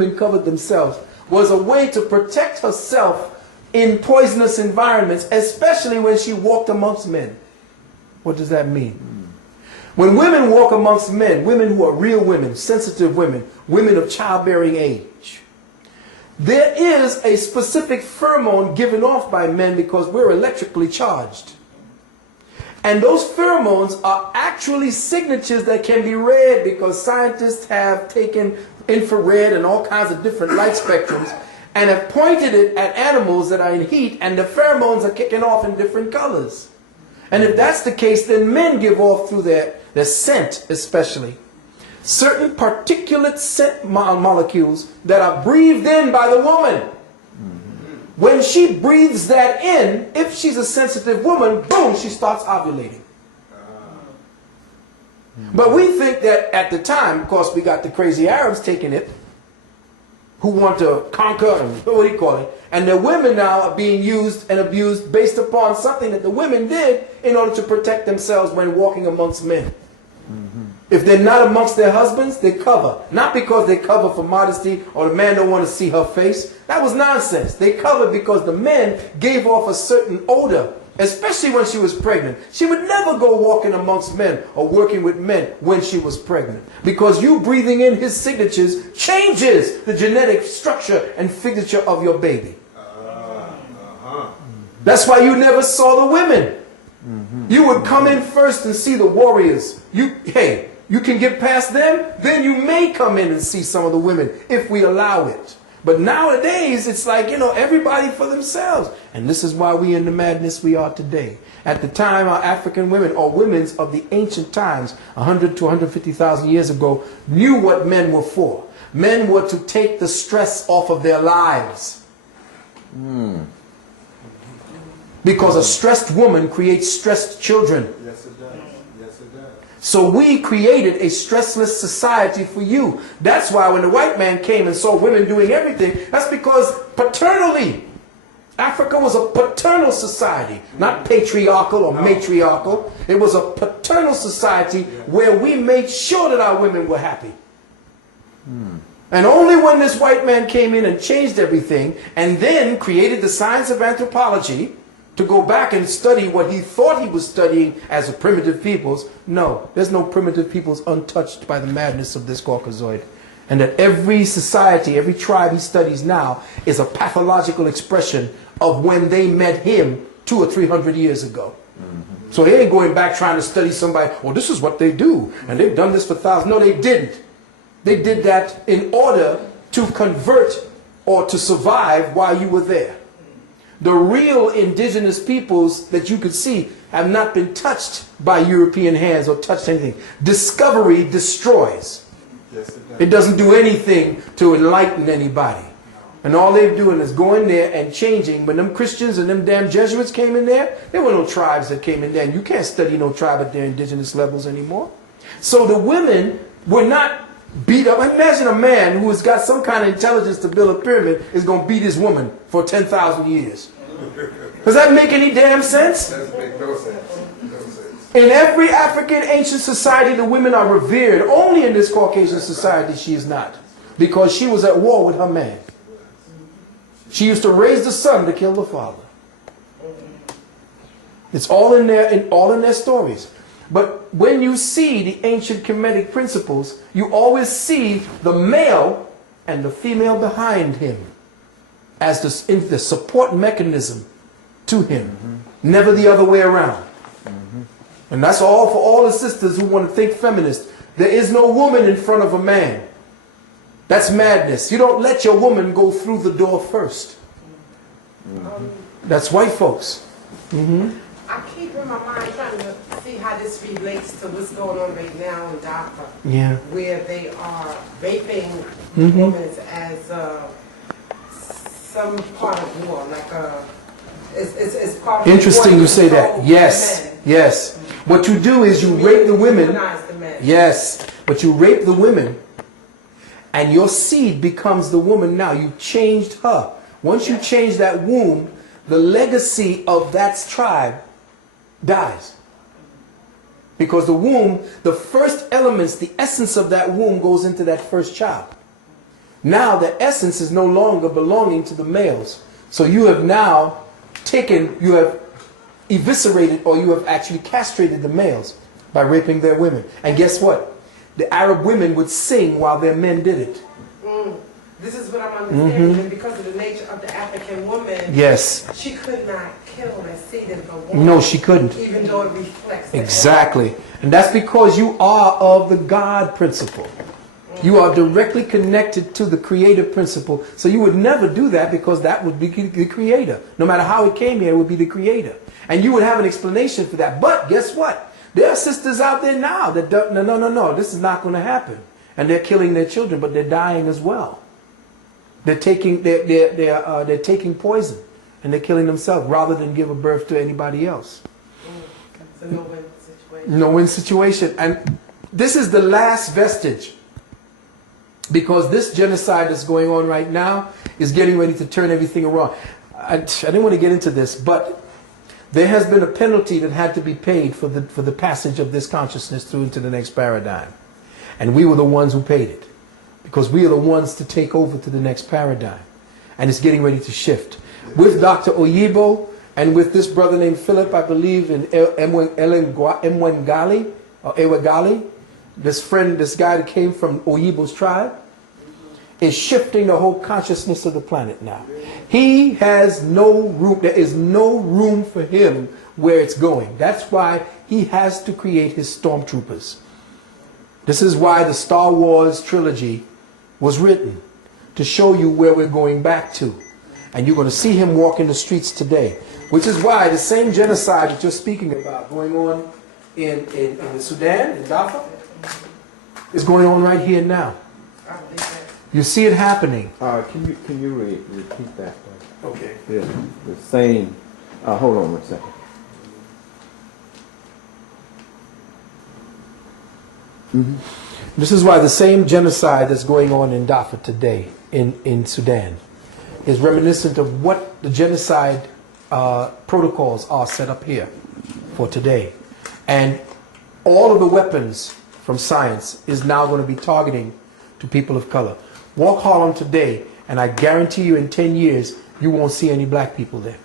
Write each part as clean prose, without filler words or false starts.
women covered themselves was a way to protect herself in poisonous environments, especially when she walked amongst men. What does that mean? When women walk amongst men, women who are real women, sensitive women, women of childbearing age, there is a specific pheromone given off by men because we're electrically charged. And those pheromones are actually signatures that can be read because scientists have taken infrared and all kinds of different light spectrums and have pointed it at animals that are in heat, and the pheromones are kicking off in different colors. And if that's the case, then men give off through their scent especially certain particulate scent molecules that are breathed in by the woman. When she breathes that in, if she's a sensitive woman, boom, she starts ovulating. But we think that at the time, of course, we got the crazy Arabs taking it, who want to conquer, and what do you call it? And the women now are being used and abused based upon something that the women did in order to protect themselves when walking amongst men. If they're not amongst their husbands, they cover. Not because they cover for modesty or the man don't want to see her face. That was nonsense. They covered because the men gave off a certain odor, especially when she was pregnant. She would never go walking amongst men or working with men when she was pregnant, because you breathing in his signatures changes the genetic structure and signature of your baby. That's why you never saw the women. You would come in first and see the warriors. You can get past them, then you may come in and see some of the women if we allow it. But nowadays, it's like, everybody for themselves. And this is why we in the madness we are today. At the time, our African women, or women of the ancient times, 100 to 150,000 years ago, knew what men were for. Men were to take the stress off of their lives. Because a stressed woman creates stressed children. Yes, it does. Yes, it does. So we created a stressless society for you. That's why when the white man came and saw women doing everything, that's because paternally, Africa was a paternal society, not patriarchal or matriarchal. It was a paternal society where we made sure that our women were happy. And only when this white man came in and changed everything and then created the science of anthropology to go back and study what he thought he was studying as a primitive peoples. No, there's no primitive peoples untouched by the madness of this Caucasoid. And that every society, every tribe he studies now is a pathological expression of when they met him 200 or 300 years ago. So he ain't going back trying to study somebody, well, this is what they do, and they've done this for thousands. No, they didn't. They did that in order to convert or to survive while you were there. The real indigenous peoples that you could see have not been touched by European hands or touched anything. Discovery destroys. Yes, it does. It doesn't do anything to enlighten anybody. And all they're doing is going there and changing. When them Christians and them damn Jesuits came in there were no tribes that came in there. And you can't study no tribe at their indigenous levels anymore. So the women were not beat up. Imagine a man who has got some kind of intelligence to build a pyramid is going to beat his woman for 10,000 years. Does that make any damn sense? That doesn't make no sense. No sense. In every African ancient society, the women are revered. Only in this Caucasian society, she is not. Because she was at war with her man. She used to raise the son to kill the father. It's all in their stories. But when you see the ancient Kemetic principles, you always see the male and the female behind him as the support mechanism to him. Never the other way around. And that's all for all the sisters who want to think feminist. There is no woman in front of a man. That's madness. You don't let your woman go through the door first. That's white folks. I keep in my mind trying to see how this relates to what's going on right now in Dhaka, where they are vaping women as some part of war, like it's part of Interesting you say that. Yes, yes. What you do is you rape the women. Yes, but you rape the women, and your seed becomes the woman now. You changed her. Once you change that womb, the legacy of that tribe dies. Because the womb, the first elements, the essence of that womb goes into that first child. Now the essence is no longer belonging to the males. So you have now you have eviscerated, or you have actually castrated the males by raping their women. And guess what? The Arab women would sing while their men did it. This is what I'm understanding, and because of the nature of the African woman, yes, she could not kill and see them go woman. No, she couldn't. Even though it reflects. Exactly. And that's because you are of the God principle. You are directly connected to the creative principle. So you would never do that, because that would be the creator. No matter how it came here, it would be the creator. And you would have an explanation for that. But guess what? There are sisters out there now that don't, no, this is not going to happen. And they're killing their children, but they're dying as well. They're taking poison, and they're killing themselves rather than give a birth to anybody else. It's a no-win situation. No-win situation. And this is the last vestige, because this genocide that's going on right now is getting ready to turn everything around. I didn't want to get into this, but there has been a penalty that had to be paid for the passage of this consciousness through into the next paradigm. And we were the ones who paid it, because we are the ones to take over to the next paradigm. And it's getting ready to shift. With Dr. Oyibo and with this brother named Philip, I believe, in Emwengali, or Ewegali, this guy that came from Oyibo's tribe, is shifting the whole consciousness of the planet now. He has no room, there is no room for him where it's going. That's why he has to create his stormtroopers. This is why the Star Wars trilogy was written, to show you where we're going back to. And you're going to see him walk in the streets today. Which is why the same genocide that you're speaking about going on in Sudan, in Darfur, is going on right here now. You see it happening. Can you repeat that? Okay. Yeah, the same. Hold on 1 second. This is why the same genocide that's going on in Darfur today, in Sudan, is reminiscent of what the genocide protocols are set up here for today. And all of the weapons from science is now going to be targeting to people of color. Walk Harlem today, and I guarantee you in 10 years, you won't see any black people there.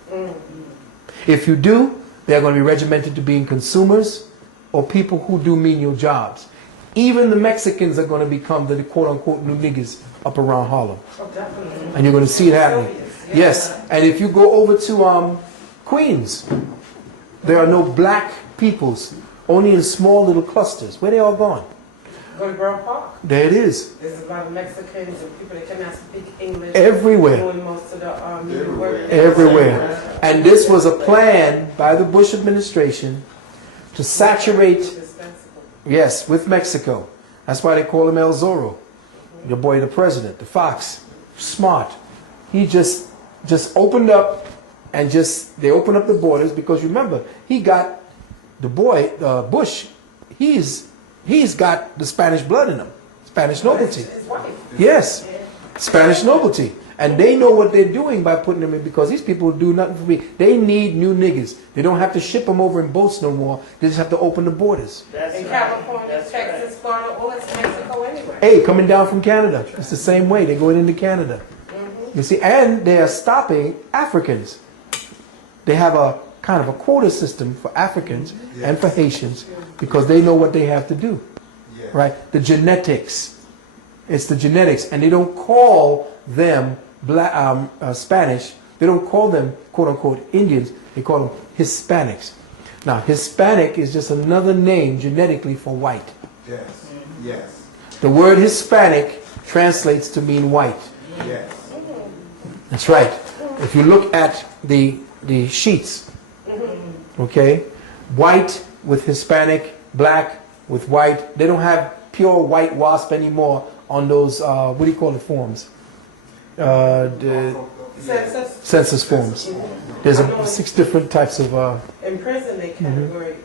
If you do, they're going to be regimented to being consumers or people who do menial jobs. Even the Mexicans are going to become the quote-unquote new niggas up around Harlem. Oh, definitely. And you're going to see it happening. Yes. And if you go over to Queens, there are no black peoples, only in small little clusters. Where they all gone? Go to Borough Park. There it is. There's a lot of Mexicans and people that cannot speak English. Everywhere. Doing most of the work. Everywhere. And this was a plan by the Bush administration to saturate, yes, with Mexico. That's why they call him El Zorro. Your boy, the president, the fox. Smart. He just opened up, and they opened up the borders, because remember, he got the boy, Bush, he's got the Spanish blood in him. Spanish nobility. Yes. Spanish nobility. And they know what they're doing by putting them in, because these people do nothing for me. They need new niggas. They don't have to ship them over in boats no more. They just have to open the borders. In California, Texas, Florida, all it's Mexico anyway. Hey, coming down from Canada. It's the same way. They're going into Canada. You see, and they are stopping Africans. They have a kind of a quota system for Africans and for Haitians, because they know what they have to do. Right? The genetics. It's the genetics. And they don't call them Spanish. They don't call them, quote unquote, Indians. They call them Hispanics. Now, Hispanic is just another name genetically for white. Yes. Yes. The word Hispanic translates to mean white. Yes. That's right. If you look at the sheets, okay, white with Hispanic, black with white. They don't have pure white wasp anymore on those, what do you call the forms? The census forms. There's 6 different types of... In prison, they category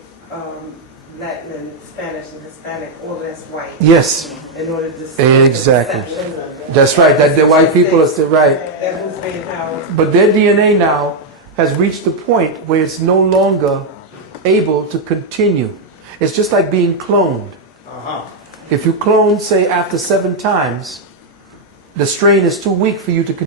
Latin and Spanish and Hispanic, all that's white. Yes. In order to... Exactly. That's right. That the white people are still right. But their DNA now has reached the point where it's no longer able to continue. It's just like being cloned. If you clone, say, after 7 times, the strain is too weak for you to